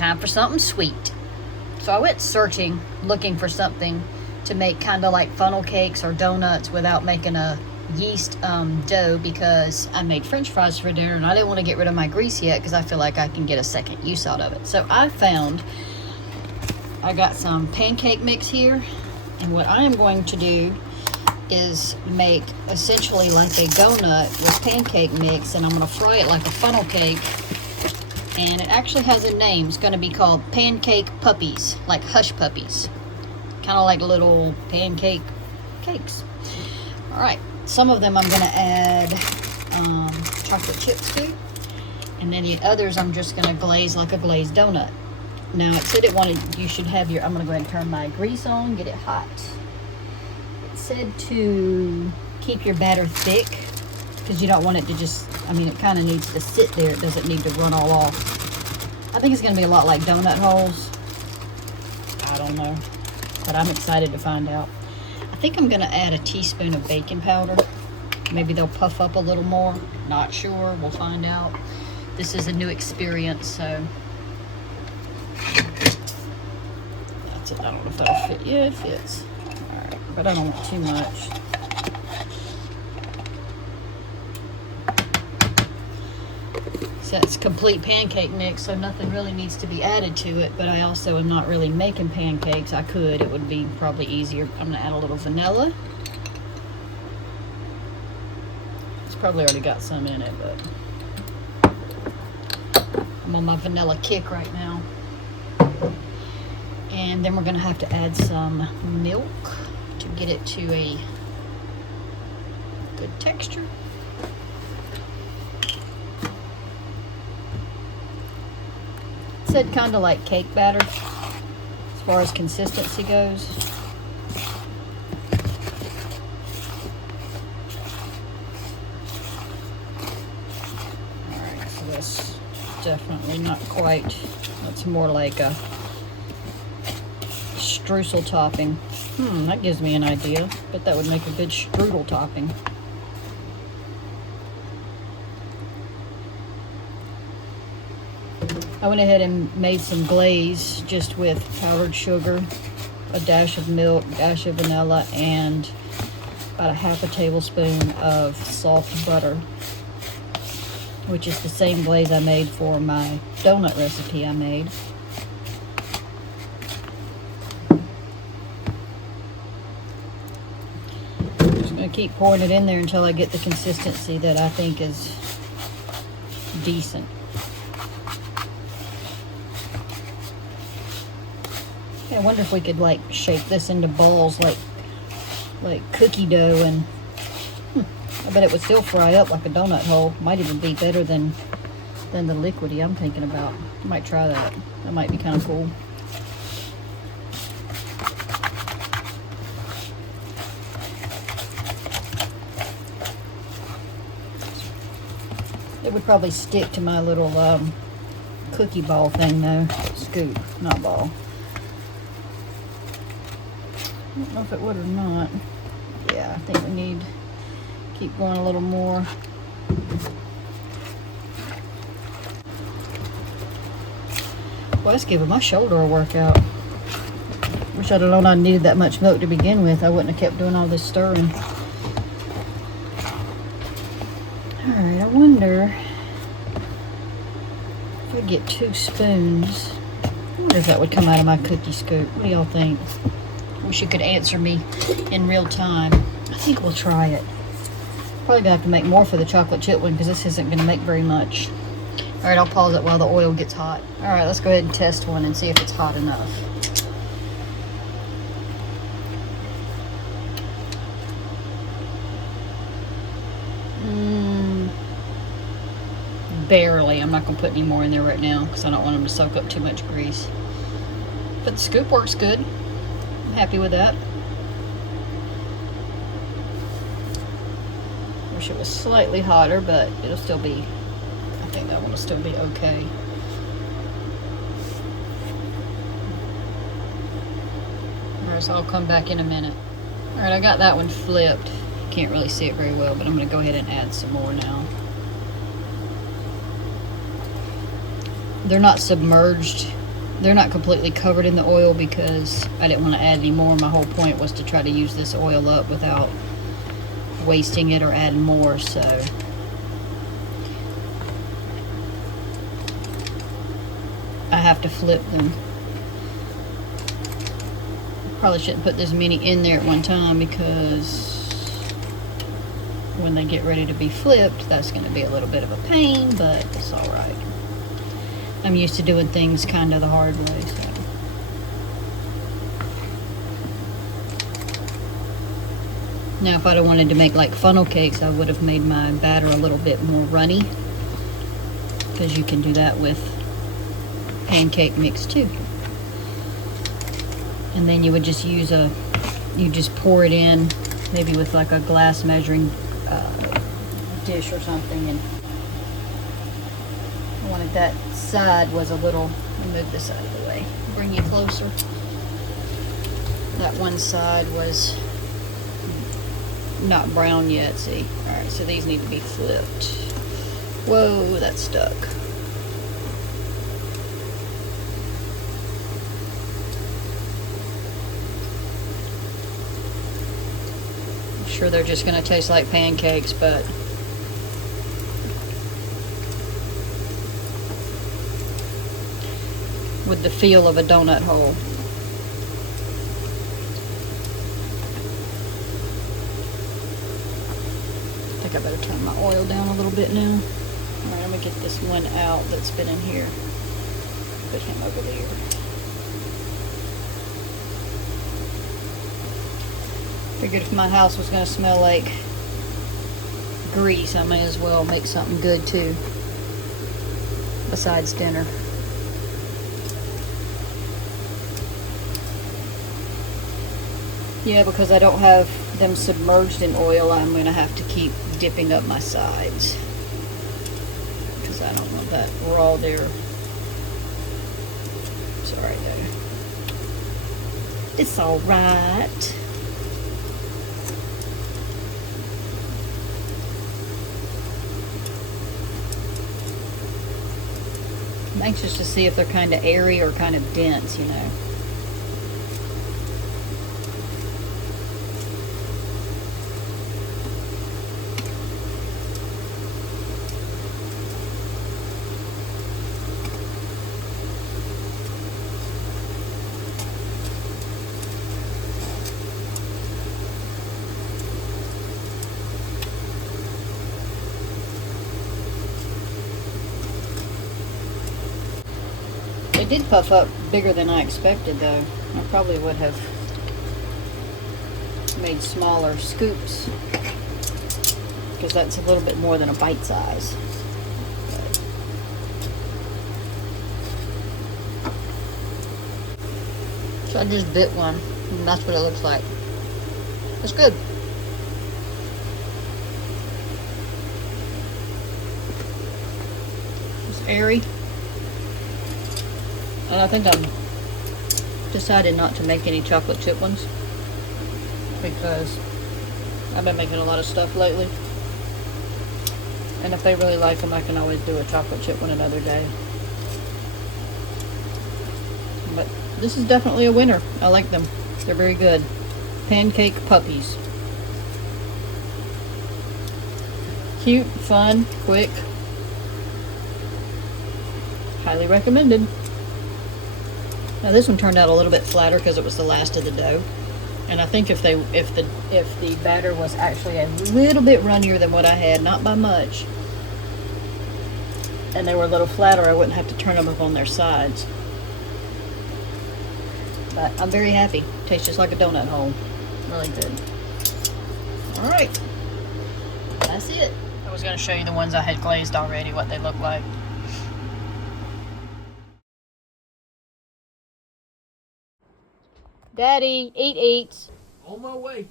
time for something sweet. So I went searching, looking for something to make kind of like funnel cakes or donuts without making a yeast dough, because I made french fries for dinner and I didn't want to get rid of my grease yet because I feel like I can get a second use out of it. So I got some pancake mix here, and what I am going to do is make essentially like a donut with pancake mix, and I'm going to fry it like a funnel cake. And it actually has a name. It's going to be called pancake puppies, like hush puppies, kind of like little pancake cakes. All right, some of them I'm going to add chocolate chips to, and then the others I'm just going to glaze like a glazed donut. Now it said you should have your, I'm going to go ahead and turn my grease on, get it hot. It said to keep your batter thick, because you don't want it to just, I mean, it kind of needs to sit there. It doesn't need to run all off. I think it's going to be a lot like donut holes. I don't know, but I'm excited to find out. I think I'm going to add a teaspoon of baking powder. Maybe they'll puff up a little more. Not sure. We'll find out. This is a new experience, so that's it. I don't know if that'll fit. Yeah, it fits. All right, but I don't want too much. So it's complete pancake mix, so nothing really needs to be added to it, but I also am not really making pancakes. I could. It would be probably easier. I'm going to add a little vanilla. It's probably already got some in it, but I'm on my vanilla kick right now. And then we're going to have to add some milk to get it to a good texture. It said kind of like cake batter as far as consistency goes. Alright, so that's definitely not quite, that's more like a streusel topping. That gives me an idea. Bet that would make a good strudel topping. I went ahead and made some glaze just with powdered sugar, a dash of milk, a dash of vanilla, and about a half a tablespoon of soft butter, which is the same glaze I made for my donut recipe I made. Just going to keep pouring it in there until I get the consistency that I think is decent. I wonder if we could like shape this into balls like cookie dough, and I bet it would still fry up like a donut hole. Might even be better than the liquidy I'm thinking about. I might try that. That might be kind of cool. It would probably stick to my little cookie ball thing though. Scoop, not ball. I don't know if it would or not. Yeah, I think we need to keep going a little more. Well, that's giving my shoulder a workout. Wish I'd have known I needed that much milk to begin with. I wouldn't have kept doing all this stirring. Alright, I wonder if I get 2 spoons. I wonder if that would come out of my cookie scoop. What do y'all think? Wish you could answer me in real time. I think we'll try it. Probably gonna have to make more for the chocolate chip one because this isn't gonna make very much. All right, I'll pause it while the oil gets hot. All right, let's go ahead and test one and see if it's hot enough. Barely. I'm not gonna put any more in there right now because I don't want them to soak up too much grease. But the scoop works good. I'm happy with that. Wish it was slightly hotter, but it'll still be, I think that one will still be okay. Alright, so I'll come back in a minute. Alright, I got that one flipped. Can't really see it very well, but I'm going to go ahead and add some more now. They're not submerged They're not completely covered in the oil because I didn't want to add any more. My whole point was to try to use this oil up without wasting it or adding more, so I have to flip them. Probably shouldn't put this many in there at one time because when they get ready to be flipped, that's going to be a little bit of a pain, but it's all right. I'm used to doing things kind of the hard way, so. Now, if I'd have wanted to make like funnel cakes, I would have made my batter a little bit more runny, because you can do that with pancake mix too. And then you would just use you just pour it in, maybe with like a glass measuring dish or something. And I wanted that side was a little, let me move this out of the way, bring you closer. That one side was not brown yet, see? Alright, so these need to be flipped. Whoa, that's stuck. I'm sure they're just going to taste like pancakes, but with the feel of a donut hole. I think I better turn my oil down a little bit now. Alright, I'm going to get this one out that's been in here. Put him over there. Figured if my house was going to smell like grease, I may as well make something good too, besides dinner. Yeah, because I don't have them submerged in oil, I'm going to have to keep dipping up my sides, because I don't want that raw there. It's alright though. It's alright. I'm anxious to see if they're kind of airy or kind of dense, you know. It did puff up bigger than I expected though. I probably would have made smaller scoops, because that's a little bit more than a bite size. So I just bit one, and that's what it looks like. It's good. It's airy. And I think I'm decided not to make any chocolate chip ones, because I've been making a lot of stuff lately. And if they really like them, I can always do a chocolate chip one another day. But this is definitely a winner. I like them. They're very good. Pancake Puppies. Cute, fun, quick. Highly recommended. Now this one turned out a little bit flatter because it was the last of the dough, and I think if the batter was actually a little bit runnier than what I had, not by much, and they were a little flatter, I wouldn't have to turn them up on their sides. But I'm very happy. Tastes just like a donut hole. Really good. All right, that's it. I was going to show you the ones I had glazed already, what they look like. Daddy, eat. On my way.